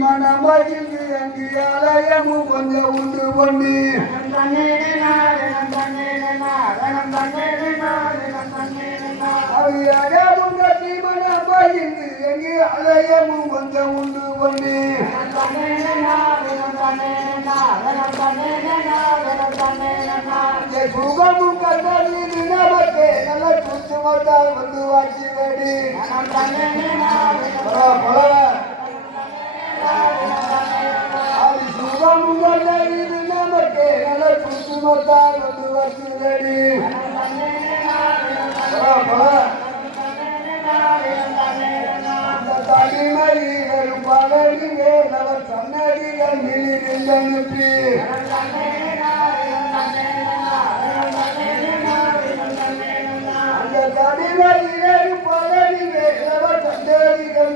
மனமகிழ்ந்து அங்கு ஆலயமும் கொஞ்சம் உண்டு பண்ணி அவையாகவும் கட்டி மனமகிழ்ந்து அங்கு ஆலயமும் கொஞ்சம் உண்டு பண்ணி சுகமும் கண்டறிந்து நமக்கு நல்ல சுத்து வந்தால் வந்து வாட்சி வேடி சுகமும் கண்டறிந்து நமக்கு நல்ல சுத்து வந்தால் வந்து வாட்சி வேடி தனிமதிகள் பகலிலே அவர் சன்னதிகள் நின்றனுப்பி அந்த தனிமதிகள் பகலிலே அவர் சன்னதிகள்